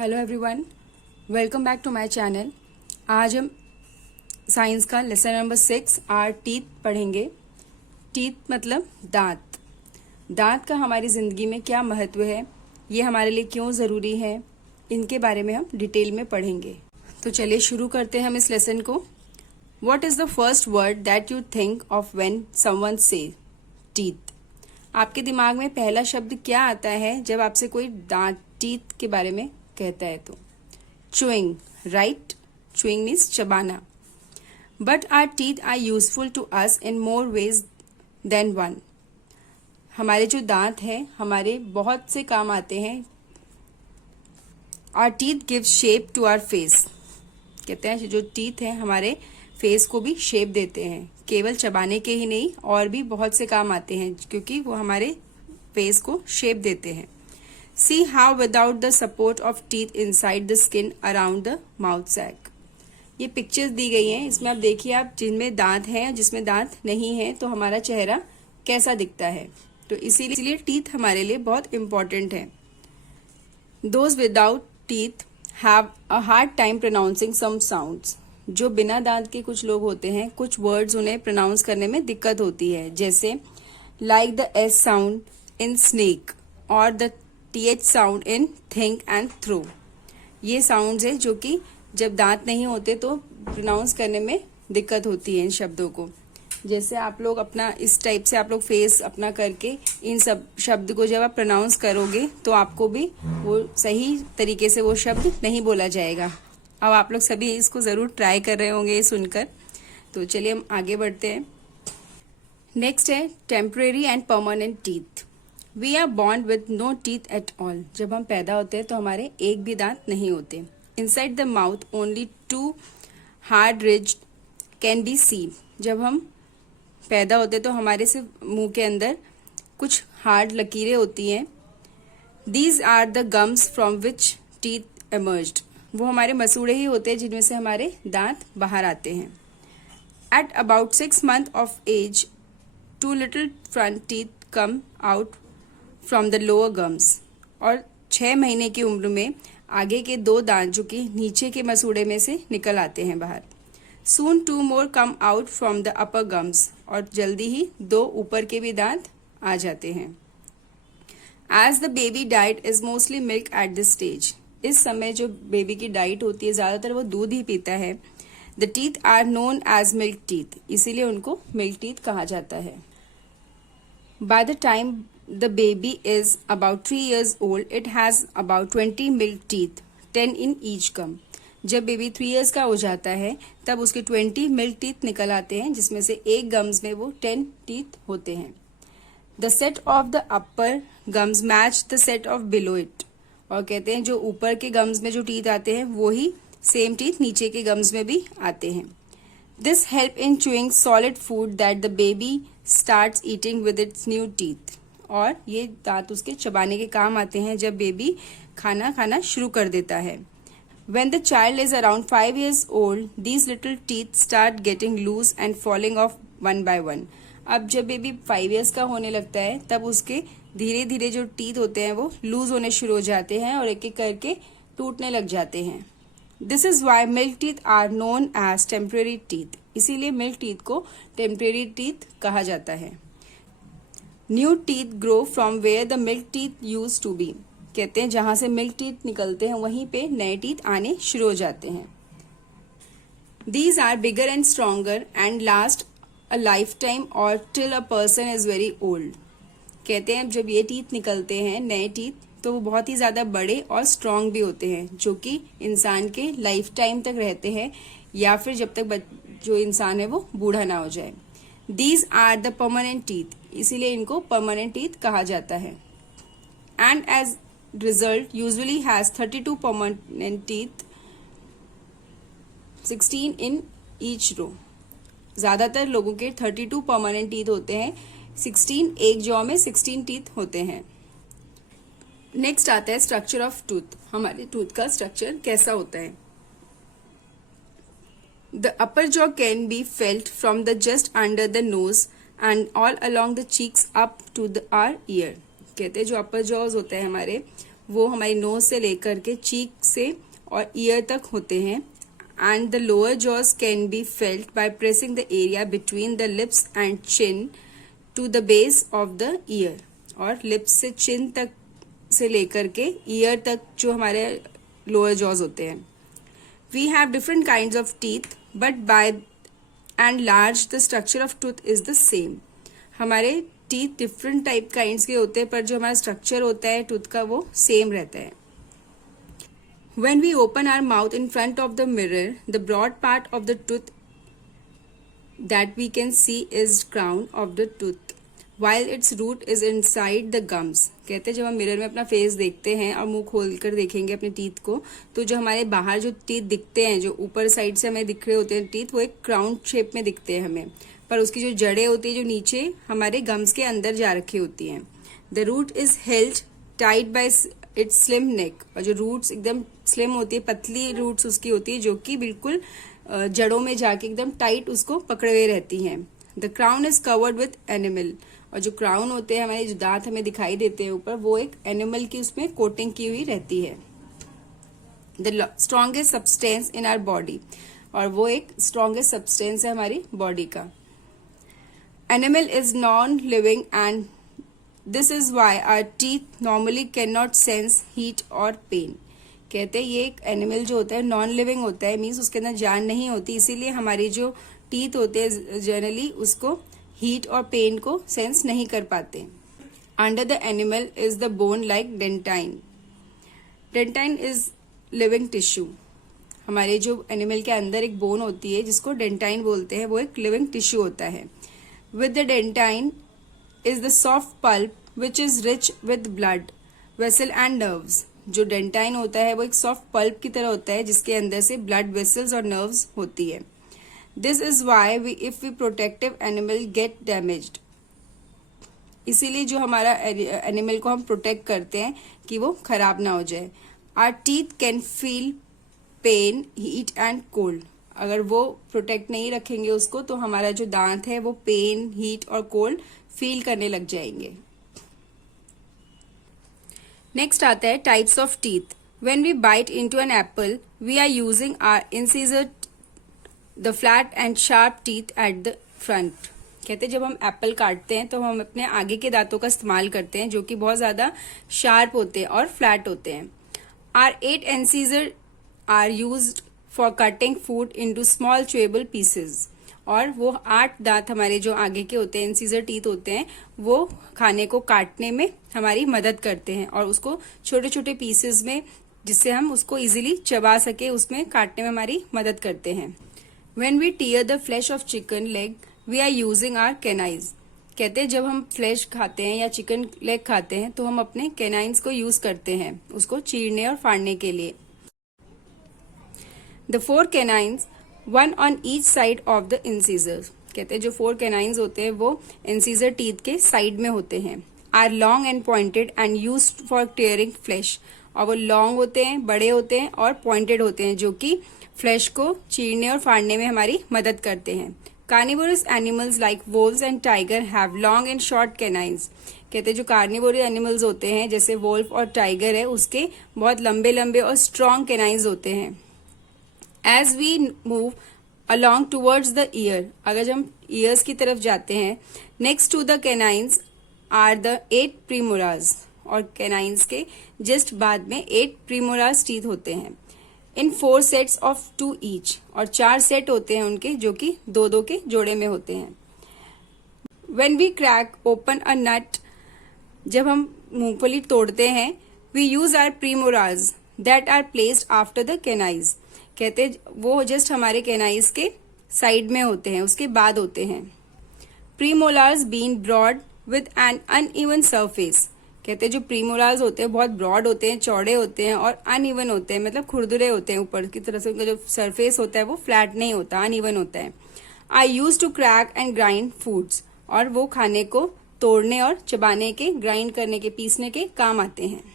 Hello everyone, welcome back to my channel. आज हम science का लेसन नंबर 6 आर टीथ पढ़ेंगे। टीथ मतलब दांत। दांत का हमारी ज़िंदगी में क्या महत्व है, ये हमारे लिए क्यों ज़रूरी है, इनके बारे में हम डिटेल में पढ़ेंगे। तो चलिए शुरू करते हैं हम इस लेसन को। What is the first word that you think of when someone से टीथ? आपके दिमाग में पहला शब्द क्या आता है जब आपसे कोई दांत टीथ के बारे में कहता है? तो चुइंग, राइट? चुइंग मीन्स चबाना। But our teeth are useful to us in more ways than one. हमारे जो दांत हैं हमारे बहुत से काम आते हैं। Our teeth give shape to our face. कहते हैं जो टीथ हैं हमारे फेस को भी शेप देते हैं। केवल चबाने के ही नहीं, और भी बहुत से काम आते हैं क्योंकि वो हमारे फेस को शेप देते हैं। See how without the support of teeth inside the skin around the mouth sac. ये पिक्चर्स दी गई हैं, इसमें आप देखिए, आप जिनमें दांत हैं जिसमें दांत नहीं है तो हमारा चेहरा कैसा दिखता है। तो इसीलिए टीथ हमारे लिए बहुत इम्पोर्टेंट है। Those without teeth have a hard time pronouncing some sounds. जो बिना दांत के कुछ लोग होते हैं, कुछ वर्ड्स उन्हें प्रोनाउंस करने में दिक्कत होती है, जैसे like the S sound in snake और the TH sound in think and throw. ये साउंड्स है जो कि जब दांत नहीं होते तो प्रोनाउंस करने में दिक्कत होती है इन शब्दों को। जैसे आप लोग अपना इस टाइप से आप लोग फेस अपना करके इन सब शब्द को जब आप प्रोनाउंस करोगे तो आपको भी वो सही तरीके से वो शब्द नहीं बोला जाएगा। अब आप लोग सभी इसको ज़रूर ट्राई कर रहे होंगे ये सुनकर। तो चलिए हम आगे बढ़ते हैं। नेक्स्ट है temporary and permanent teeth. We are born with no teeth at all. जब हम पैदा होते हैं तो हमारे एक भी दांत नहीं होते। Inside the mouth only 2 hard ridge can be seen. जब हम पैदा होते हैं तो हमारे सिर्फ मुंह के अंदर कुछ हार्ड लकीरें होती हैं। These are the gums from which teeth emerged. वो हमारे मसूड़े ही होते हैं जिनमें से हमारे दांत बाहर आते हैं। At about 6 months of age 2 little front teeth come out from the lower gums. और 6 महीने की उम्र में आगे के 2 दांत जो कि नीचे के मसूड़े में से निकल आते हैं बाहर। सून 2 more come out from the upper gums. और जल्दी ही 2 ऊपर के भी दांत आ जाते हैं। As the baby diet is mostly milk at this stage. इस समय जो बेबी की डाइट होती है ज्यादातर वो दूध ही पीता है। The teeth are known as milk teeth, इसीलिए उनको मिल्क टीथ कहा जाता है। By the time the baby is about 3 years old, it has about 20 milk teeth, 10 in each gum. जब बेबी 3 years का हो जाता है तब उसके 20 मिल्क टीथ निकल आते हैं, जिसमें से एक गम्स में वो 10 टीथ होते हैं। The set of the upper gums match the set of below it. और कहते हैं जो ऊपर के गम्स में जो टीथ आते हैं वो ही सेम टीथ नीचे के गम्स में भी आते हैं। This help in chewing solid food that the baby starts eating with its new teeth. और ये दांत उसके चबाने के काम आते हैं जब बेबी खाना खाना शुरू कर देता है। When the child is around 5 years old, these little teeth start getting loose and falling off one by one. अब जब बेबी 5 years का होने लगता है तब उसके धीरे धीरे जो टीथ होते हैं वो लूज होने शुरू हो जाते हैं और एक एक करके टूटने लग जाते हैं। This is why milk teeth are known as temporary teeth. इसीलिए मिल्क टीथ को टेम्परेरी टीथ कहा जाता है। New teeth grow from where the milk teeth used to be. कहते हैं जहां से मिल्क टीथ निकलते हैं वहीं पे नए टीथ आने शुरू हो जाते हैं। These are bigger and stronger and last a lifetime और till a person is very old. कहते हैं जब ये टीथ निकलते हैं नए टीथ तो वो बहुत ही ज्यादा बड़े और स्ट्रांग भी होते हैं, जो कि इंसान के लाइफ टाइम तक रहते हैं या फिर जब तक जो इंसान है वो बूढ़ा ना हो जाए। These are the permanent teeth, इसीलिए इनको permanent teeth कहा जाता है। And as result usually has 32 permanent teeth, 16 in each row. ज्यादातर लोगों के 32 permanent teeth होते हैं, 16 एक जॉ में 16 teeth होते हैं। नेक्स्ट आता है स्ट्रक्चर ऑफ टूथ। हमारे टूथ का स्ट्रक्चर कैसा होता है? The upper jaw can be felt from the just under the nose and all along the cheeks up to our ear. कहते हैं जो अपर जॉज होते हैं हमारे वो हमारी नोज से लेकर के चीक से और ईयर तक होते हैं। And the lower jaws can be felt by pressing the area between the lips and chin to the base of the ear. और लिप्स से चिन तक से लेकर के ईयर तक जो हमारे लोअर जॉज होते हैं। We have different kinds of teeth but by and large the structure of tooth is the same. हमारे टीथ डिफरेंट टाइप काइंड्स के होते हैं पर जो हमारा स्ट्रक्चर होता है टूथ का वो सेम रहता है। When we open our mouth in front of the mirror, the broad part of the tooth that we can see is crown of the tooth, while its root is inside the gums. कहते हैं जब हम mirror में अपना face देखते हैं और मुंह खोल कर देखेंगे अपने टीथ को, तो जो हमारे बाहर जो टीथ दिखते हैं, जो ऊपर साइड से हमें दिख रहे होते हैं टीथ, वो एक क्राउन शेप में दिखते हैं हमें, पर उसकी जो जड़ें होती है जो नीचे हमारे गम्स के अंदर जा रखी होती हैं। The root is held tight by its slim neck. और जो रूट्स एकदम स्लिम होती है, पतली रूट्स उसकी होती है जो कि बिल्कुल जड़ों में जाके एकदम टाइट उसको पकड़े हुए रहती हैं। The crown is covered with animal. और जो क्राउन होते हैं हमारे, जो दांत हमें दिखाई देते हैं ऊपर, वो एक एनिमल की उसमें कोटिंग की हुई रहती है। The strongest substance in our body. और वो एक स्ट्रॉन्गेस्ट सब्सटेंस है हमारी बॉडी का। Enamel is non living and this is why our teeth normally can not sense heat or pain. कहते हैं ये एक एनिमल जो होता है नॉन लिविंग होता है, मीन्स उसके अंदर जान नहीं होती, इसीलिए हमारी जो टीथ होते हैं जनरली उसको हीट और पेन को सेंस नहीं कर पाते। Under the animal is the bone like dentine. Dentine is living tissue. हमारे जो एनिमल के अंदर एक बोन होती है जिसको डेंटाइन बोलते हैं, वो एक लिविंग टिश्यू होता है। With the dentine is the soft pulp which is rich with blood vessel and nerves. जो डेंटाइन होता है वो एक सॉफ्ट पल्प की तरह होता है जिसके अंदर से ब्लड वेसल्स और नर्व्स होती है। This is why if we protective enamel get damaged. इसीलिए जो हमारा एनिमल को हम प्रोटेक्ट करते हैं कि वो खराब ना हो जाए। Our teeth can feel pain, heat and cold. अगर वो प्रोटेक्ट नहीं रखेंगे उसको तो हमारा जो दांत है वो पेन, हीट और कोल्ड फील करने लग जाएंगे। नेक्स्ट आता है types of teeth. When we bite into an apple we are using our incisor, the flat and sharp teeth at the front. कहते हैं जब हम एप्पल काटते हैं तो हम अपने आगे के दांतों का इस्तेमाल करते हैं जो कि बहुत ज्यादा शार्प होते हैं और फ्लैट होते हैं। Our 8 incisor are used for cutting food into small chewable pieces. और वो 8 दांत हमारे जो आगे के होते हैं, इंसिजर टीथ होते हैं, वो खाने को काटने में हमारी मदद करते हैं और उसको छोटे छोटे पीसेस में, जिससे हम उसको इजीली चबा सके, उसमें काटने में हमारी मदद करते हैं। When we tear the flesh of chicken leg we are using our canines. कहते हैं जब हम फ्लैश खाते हैं या चिकन लेग खाते हैं तो हम अपने कैनाइन्स को यूज करते हैं उसको चीरने और फाड़ने के लिए। The 4 canines, 1 on each side of the incisors। कहते हैं जो 4 कैनाइन्स होते हैं वो इंसिजर टीथ के साइड में होते हैं। Are long and pointed and used for tearing flesh. और वो लॉन्ग होते हैं, बड़े होते हैं और पॉइंटेड होते हैं जो कि फ्लैश को चीरने और फाड़ने में हमारी मदद करते हैं। Carnivorous animals like wolves and tiger have long and short canines. कहते हैं जो कार्निवोरस एनिमल्स होते हैं जैसे वोल्फ और टाइगर है, उसके बहुत लंबे लंबे और स्ट्रॉन्ग कैनाइन्स होते हैं। As we move along towards the ear, अगर जब हम ears की तरफ जाते हैं, next to the canines are the 8 premolars। और canines के just बाद में 8 premolars teeth होते हैं। In 4 sets of 2 each। और 4 सेट होते हैं उनके जो कि 2-2 के जोड़े में होते हैं। When we crack open a nut, जब हम मूंगफली तोड़ते हैं, we use our premolars that are placed after the canines। कहते हैं वो जस्ट हमारे कैनाइज के साइड में होते हैं, उसके बाद होते हैं। Premolars been broad with an uneven surface. कहते हैं जो प्रीमोलार्स होते हैं बहुत ब्रॉड होते हैं, चौड़े होते हैं और अनइवन होते हैं, मतलब खुरदुरे होते हैं, ऊपर की तरफ से उनका जो सरफेस होता है वो फ्लैट नहीं होता, अनइवन होता है। I use to crack and grind foods. और वो खाने को तोड़ने और चबाने के, ग्राइंड करने के, पीसने के काम आते हैं।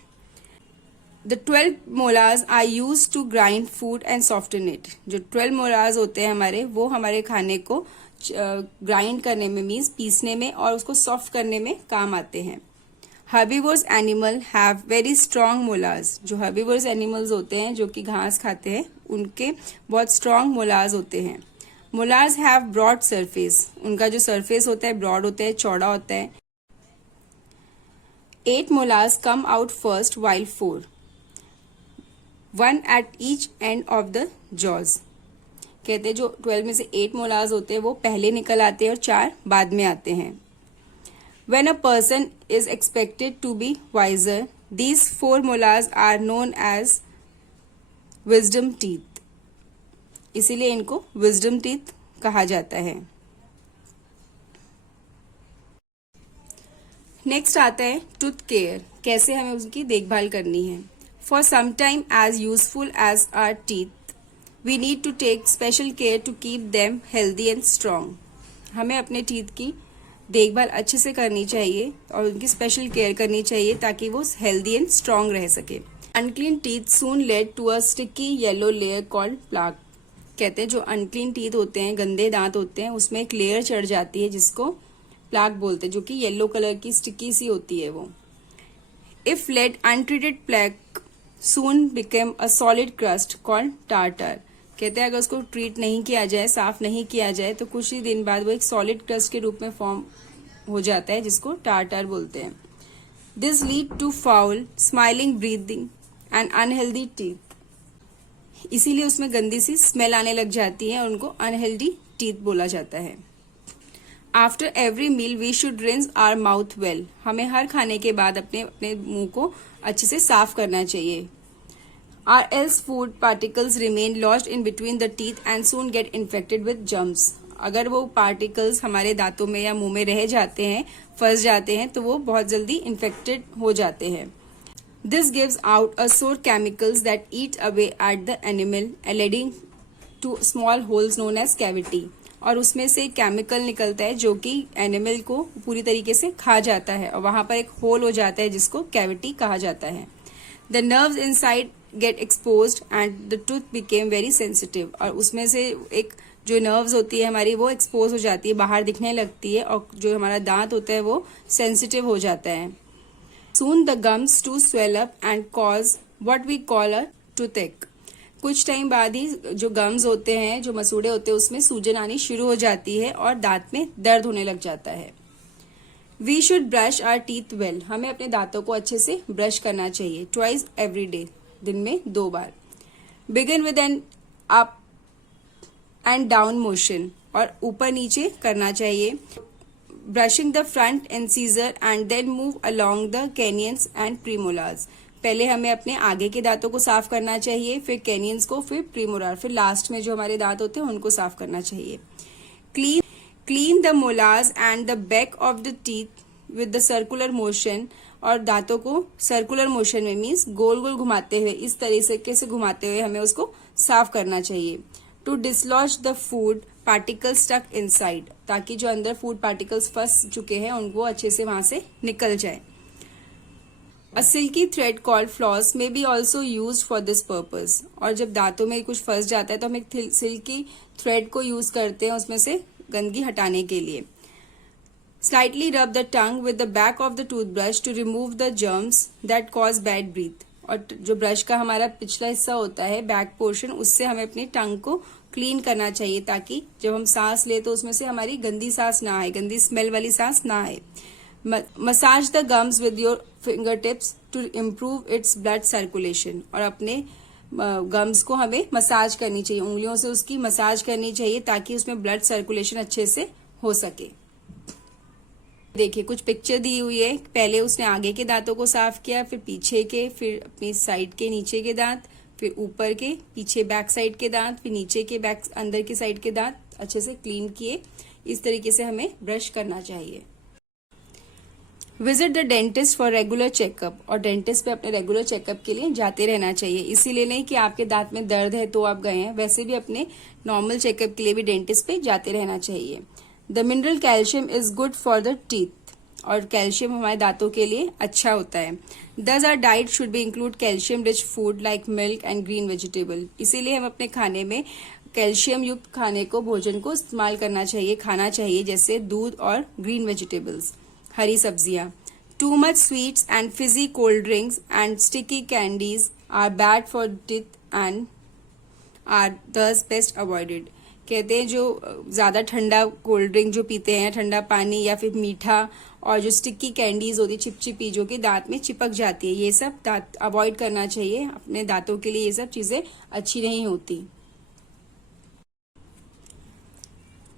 The 12 molars are used to grind food and soften it। जो 12 molars होते हैं हमारे, वो हमारे खाने को ग्राइंड करने में, मीन्स पीसने में और उसको सॉफ्ट करने में काम आते हैं। Herbivorous animal have very strong molars. जो हर्बीवोरस एनिमल्स होते हैं जो कि घास खाते हैं उनके बहुत स्ट्रॉन्ग मोलार्स होते हैं। Molars have broad surface. उनका जो सरफेस होता है ब्रॉड होता है, चौड़ा होता है। 8 molars come out first while 4, one at each end of the jaws। कहते हैं जो 12 में से 8 मोलार्स होते हैं वो पहले निकल आते हैं और 4 बाद में आते हैं। When a person is expected to be wiser, these 4 molars are known as wisdom teeth। इसीलिए इनको wisdom teeth कहा जाता है। नेक्स्ट आता है टूथ केयर, कैसे हमें उसकी देखभाल करनी है। For some time as useful as our teeth we need to take special care to keep them healthy and strong. हमें अपने टीथ की देखभाल अच्छे से करनी चाहिए और उनकी स्पेशल केयर करनी चाहिए ताकि वो हेल्दी एंड स्ट्रांग रह सके। Unclean teeth soon led to a sticky yellow layer called plaque. कहते हैं जो अनक्लीन टीथ होते हैं, गंदे दांत होते हैं, उसमें एक लेयर चढ़ जाती है जिसको प्लाक बोलते हैं, जो कि येलो कलर की स्टिकी सी होती है वो। If late untreated plaque soon become a solid crust called tartar. कहते हैं अगर उसको ट्रीट नहीं किया जाए, साफ नहीं किया जाए, तो कुछ ही दिन बाद वो एक सॉलिड क्रस्ट के रूप में फॉर्म हो जाता है जिसको टार्टर बोलते हैं। This lead to foul smiling breathing and unhealthy teeth. इसीलिए उसमें गंदी सी स्मेल आने लग जाती है और उनको अनहेल्दी टीथ बोला जाता है। After every meal we should rinse our mouth well. हमें हर खाने के बाद अपने मुंह को अच्छे से साफ करना चाहिए। Or else food particles remain lodged in between the teeth and soon get infected with germs। अगर वो पार्टिकल्स हमारे दांतों में या मुंह में रह जाते हैं, फंस जाते हैं, तो वो बहुत जल्दी इन्फेक्टेड हो जाते हैं। This gives out a sore chemicals that eat away at the animal, leading to small holes known as cavity। और उसमें से केमिकल निकलता है जो कि एनिमल को पूरी तरीके से खा जाता है और वहां पर एक होल हो जाता है जिसको कैविटी कहा जाता है। The nerves inside get exposed and the tooth became very sensitive. और उसमें से एक जो नर्व्स होती है हमारी वो एक्सपोज हो जाती है, बाहर दिखने लगती है और जो हमारा दांत होता है वो सेंसिटिव हो जाता है। Soon the gums to swell up and cause what we call a toothache. कुछ टाइम बाद ही जो गम्स होते हैं, जो मसूड़े होते हैं, उसमें सूजन आनी शुरू हो जाती है और दांत में दर्द होने लग जाता है। We should brush our teeth well. हमें अपने दांतों को अच्छे से ब्रश करना चाहिए ट्वाइस एवरी डे, दिन में 2 बार। Begin with an up and down motion, और ऊपर नीचे करना चाहिए। Brushing the front incisor and then move along the canines and premolars. पहले हमें अपने आगे के दांतों को साफ करना चाहिए, फिर कैनियंस को, फिर प्रीमोलार, फिर लास्ट में जो हमारे दांत होते हैं उनको साफ करना चाहिए। Clean the molars and the back of the teeth with the circular motion. और दांतों को सर्कुलर मोशन में मीन्स गोल गोल घुमाते हुए, इस तरीके से घुमाते हुए हमें उसको साफ करना चाहिए। To dislodge the food particles stuck inside, ताकि जो अंदर फूड पार्टिकल्स फंस चुके हैं उनको अच्छे से वहां से निकल जाए। A silky thread called floss may be also used for this purpose। और जब दांतों में कुछ फंस जाता है तो हम एक सिल्की थ्रेड को यूज करते हैं उसमें से गंदगी हटाने के लिए। Slightly rub the tongue with the back of the toothbrush to remove the germs that cause bad breath। और जो ब्रश का हमारा पिछला हिस्सा होता है, बैक पोर्शन, उससे हमें अपनी टंग को क्लीन करना चाहिए ताकि जब हम सांस ले तो उसमें से हमारी गंदी सांस ना आए, गंदी स्मेल वाली सांस ना आए। Massage the gums with your finger tips to improve its blood circulation. और अपने गम्स को हमें मसाज करनी चाहिए, उंगलियों से उसकी मसाज करनी चाहिए ताकि उसमें ब्लड सर्कुलेशन अच्छे से हो सके। देखिए कुछ पिक्चर दी हुई है, पहले उसने आगे के दांतों को साफ किया, फिर पीछे के, फिर अपनी साइड के नीचे के दांत, फिर ऊपर के पीछे बैक साइड के दांत, फिर नीचे के बैक अंदर की साइड के दांत अच्छे से क्लीन किए। इस तरीके से हमें ब्रश करना चाहिए। Visit the dentist for regular checkup. और डेंटिस्ट पे अपने रेगुलर चेकअप के लिए जाते रहना चाहिए। इसीलिए नहीं कि आपके दांत में दर्द है तो आप गए हैं, वैसे भी अपने नॉर्मल चेकअप के लिए भी डेंटिस्ट पे जाते रहना चाहिए। The mineral calcium is good for the teeth. और कैल्शियम हमारे दांतों के लिए अच्छा होता है। Thus our diet should be include calcium rich food like milk and green vegetable. इसीलिए हम अपने खाने में कैल्शियम युक्त खाने को, भोजन को इस्तेमाल करना चाहिए, खाना चाहिए, जैसे दूध और ग्रीन वेजिटेबल्स, हरी सब्जियां। Too much sweets and fizzy cold drinks and sticky candies are bad for teeth and are thus best avoided. कहते हैं जो ज़्यादा ठंडा कोल्ड ड्रिंक जो पीते हैं, ठंडा पानी या फिर मीठा, और जो स्टिकी कैंडीज होती है चिपचिपी जो कि दांत में चिपक जाती है, ये सब दांत अवॉइड करना चाहिए अपने दांतों के लिए। ये सब चीज़ें अच्छी नहीं होती।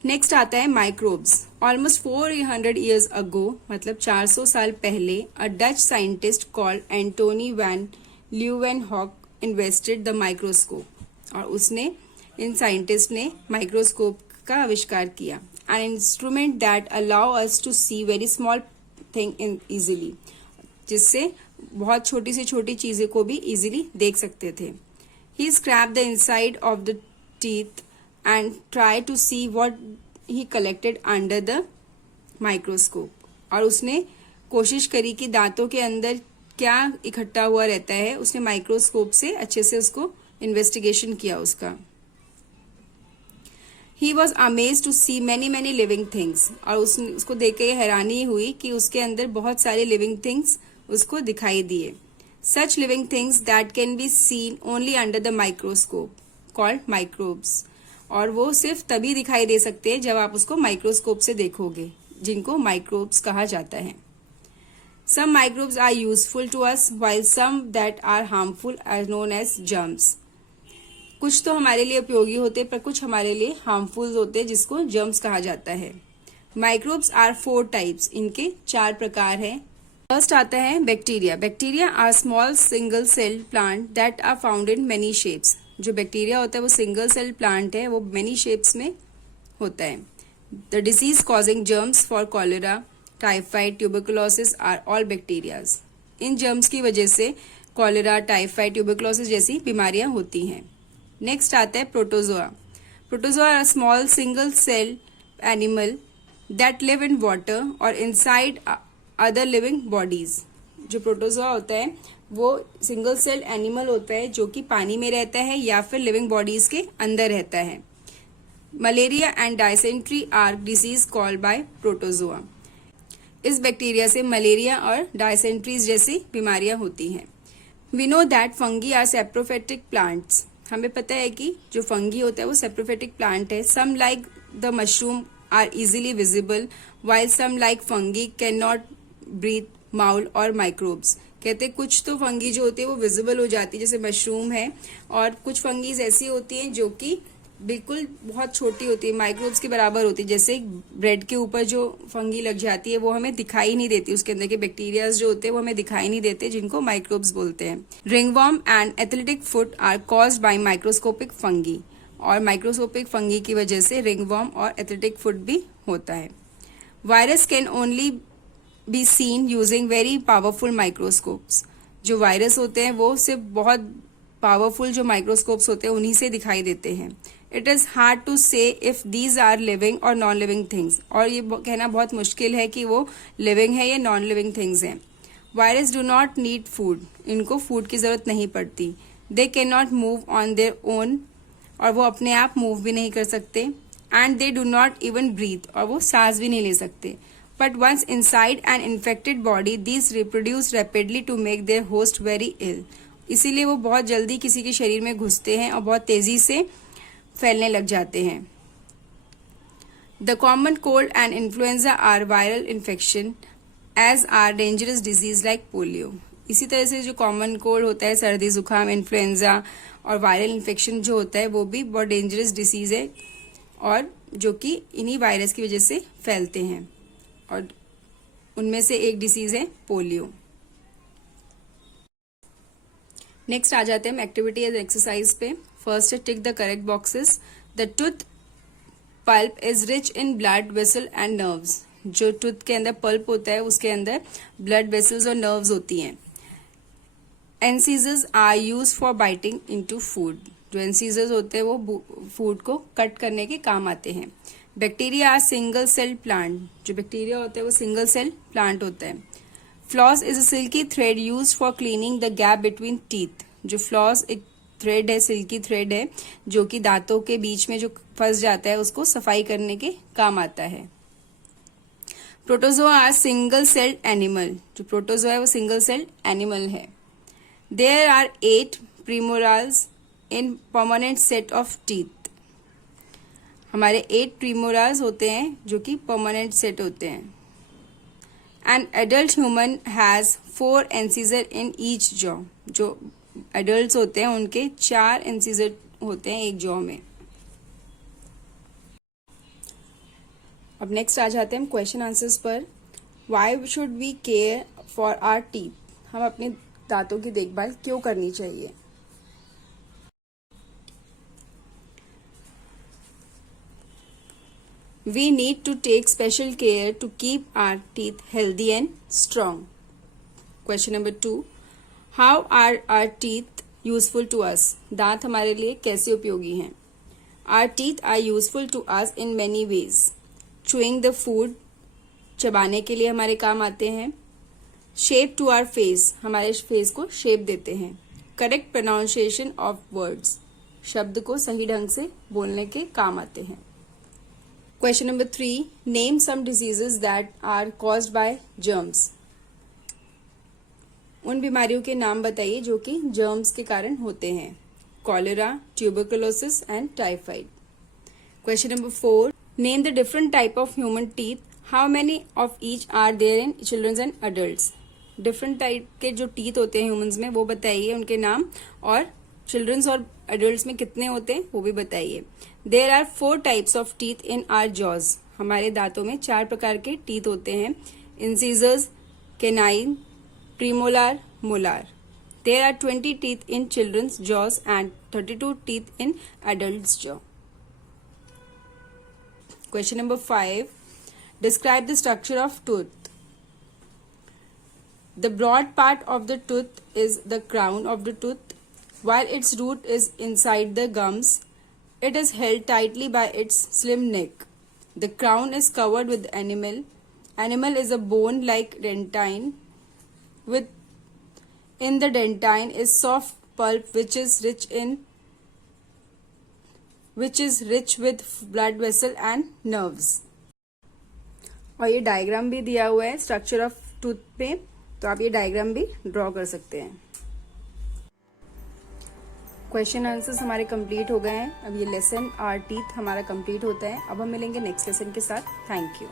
नेक्स्ट आता है माइक्रोब्स। ऑलमोस्ट 400 ईयर्स अगो, मतलब 400 साल पहले, a Dutch scientist called Antonie van Leeuwenhoek invested the microscope, और उसने इन साइंटिस्ट ने माइक्रोस्कोप का आविष्कार किया। An instrument that allow us to see very small thing in easily, जिससे बहुत छोटी से छोटी चीजें को भी इजीली देख सकते थे। He scrape the inside of the teeth and try to see what he collected under the microscope, और उसने कोशिश करी कि दांतों के अंदर क्या इकट्ठा हुआ रहता है। उसने माइक्रोस्कोप से अच्छे से उसको इन्वेस्टिगेशन किया उसका। He was amazed to see many many living things, और उसको देख के हैरानी हुई कि उसके अंदर बहुत सारे living things उसको दिखाई दिए। Such living things that can be seen only under the microscope called microbes, और वो सिर्फ तभी दिखाई दे सकते हैं जब आप उसको माइक्रोस्कोप से देखोगे, जिनको माइक्रोब्स कहा जाता है। Some microbes are useful to us while some that are harmful are known as germs. कुछ तो हमारे लिए उपयोगी होते हैं पर कुछ हमारे लिए हार्मफुल होते हैं, जिसको जर्म्स कहा जाता है। माइक्रोब्स आर 4 टाइप्स, इनके 4 प्रकार हैं। फर्स्ट आता है bacteria. Bacteria are small single cell plant that are found in many shapes. जो बैक्टीरिया होता है वो सिंगल सेल प्लांट है, वो मेनी शेप्स में होता है। The disease causing germs for cholera, typhoid, tuberculosis are all bacterias. इन जर्म्स की वजह से कॉलेरा, टाइफाइड, ट्यूबरकुलोसिस जैसी बीमारियां होती हैं। नेक्स्ट आता है protozoa. Protozoa are small single cell animal that live in water or inside other living bodies. जो प्रोटोजोआ होता है वो सिंगल सेल एनिमल होता है जो कि पानी में रहता है या फिर लिविंग बॉडीज के अंदर रहता है। Malaria and dysentery are disease called by protozoa. इस बैक्टीरिया से मलेरिया और डायसेंट्रीज जैसी बीमारियां होती हैं। We know that fungi are saprophytic plants. हमें पता है कि जो फंगी होता है वो सेप्रोफाइटिक प्लांट है। Some like the mushroom are easily visible while some like fungi can not breathe mould और माइक्रोब्स। कहते हैं कुछ तो फंगी जो होती है वो विजिबल हो जाती है, जैसे मशरूम है, और कुछ फंगीज ऐसी होती हैं जो कि बिल्कुल बहुत छोटी होती है, माइक्रोब्स के बराबर होती है। जैसे ब्रेड के ऊपर जो फंगी लग जाती है वो हमें दिखाई नहीं देती, उसके अंदर के बैक्टीरियाज जो होते हैं वो हमें दिखाई नहीं देते, जिनको माइक्रोब्स बोलते हैं। Ringworm and athletic foot are caused by microscopic fungi, और माइक्रोस्कोपिक फंगी की वजह से रिंगवॉर्म और एथलेटिक फुट भी होता है। Virus can only be seen using very powerful microscopes. जो वायरस होते हैं वो सिर्फ बहुत पावरफुल जो माइक्रोस्कोप्स होते हैं उन्हीं से दिखाई देते हैं। इट इज हार्ड टू से इफ दीज आर लिविंग और नॉन लिविंग थिंग्स, और ये कहना बहुत मुश्किल है कि वो लिविंग है या नॉन लिविंग थिंग्स हैं। Virus do not need food, इनको फूड की जरूरत नहीं पड़ती। They can not move on their own, और वो अपने आप मूव भी नहीं कर सकते। And they do not even breathe, और वो सांस भी नहीं ले सकते। But once inside an infected body these reproduce rapidly to make their host very ill. इसीलिए वो बहुत जल्दी किसी के शरीर में घुसते हैं और बहुत तेजी से फैलने लग जाते हैं। The common cold and influenza are viral infection as are dangerous disease like polio. इसी तरह से जो कॉमन कोल्ड होता है, सर्दी जुकाम, इन्फ्लुएंजा और वायरल इन्फेक्शन जो होता है वो भी बहुत डेंजरस डिजीज है, और जो कि इन्हीं वायरस की वजह से फैलते हैं, और उनमें से एक डिसीज है पोलियो। नेक्स्ट आ जाते हैं हम एक्टिविटी एंड एक्सरसाइज पे। फर्स्ट है tick the correct boxes. The tooth pulp is rich in blood vessel and nerves. जो टूथ के अंदर पल्प होता है उसके अंदर ब्लड वेसल्स और नर्व्स होती हैं। Incisors are use for biting into food. जो इंसिजर्स होते हैं वो फूड को कट करने के काम आते हैं। Bacteria are single cell plant. जो बैक्टीरिया होता है वो सिंगल सेल प्लांट होता है। Floss is a silky thread use for cleaning the gap between teeth. जो फ्लॉस एक थ्रेड है, सिल्की थ्रेड है, जो कि दांतों के बीच में जो फंस जाता है उसको सफाई करने के काम आता है। Protozoa are single celled animal. जो प्रोटोजोआ है वो सिंगल सेल्ड एनिमल है। There are 8 premolars in permanent set of teeth. हमारे 8 प्रीमोराल्स होते हैं जो कि परमानेंट सेट होते हैं। An adult human has 4 incisor in each jaw. जो एडल्ट होते हैं उनके 4 इंसिजर होते हैं एक जॉ में। अब नेक्स्ट आ जाते हैं हम क्वेश्चन आंसर्स पर। Why should we care for our teeth. हम अपने दांतों की देखभाल क्यों करनी चाहिए। We need to take special care to keep our teeth healthy and strong. Question number 2. How are our teeth useful to us? दांत हमारे लिए कैसे उपयोगी हैं? Our teeth are useful to us in many ways. Chewing the food, चबाने के लिए हमारे काम आते हैं। Shape to our face, हमारे फेस को शेप देते हैं। Correct pronunciation of words, शब्द को सही ढंग से बोलने के काम आते हैं। Question number 3. Name some diseases that are caused by germs. उन बीमारियों के नाम बताइए जो कि germs के कारण होते हैं। Cholera, tuberculosis and typhoid. Question number 4. Name the different type of human teeth. How many of each are there in children and adults? Different type के जो teeth होते हैं humans में वो बताइए उनके नाम, और चिल्ड्रंस और एडल्ट्स में कितने होते हैं वो भी बताइए। There are 4 types of teeth in our jaws. हमारे दांतों में 4 प्रकार के टीथ होते हैं। Incisors, canine, premolar, molar. There are 20 teeth in children's jaws and 32 teeth in adults jaw. Question number 5. Describe the structure of tooth. The broad part of the tooth is the crown of the tooth. While its root is inside the gums, it is held tightly by its slim neck. The crown is covered with enamel. Enamel is a bone-like dentine. In the dentine is soft pulp which is rich with blood vessel and nerves. और ये diagram भी दिया हुआ है structure of tooth पे, तो आप ये डायग्राम भी ड्रॉ कर सकते हैं। क्वेश्चन आंसर्स हमारे कंप्लीट हो गए हैं। अब ये लेसन आवर टीथ हमारा कंप्लीट होता है। अब हम मिलेंगे नेक्स्ट लेसन के साथ। Thank you.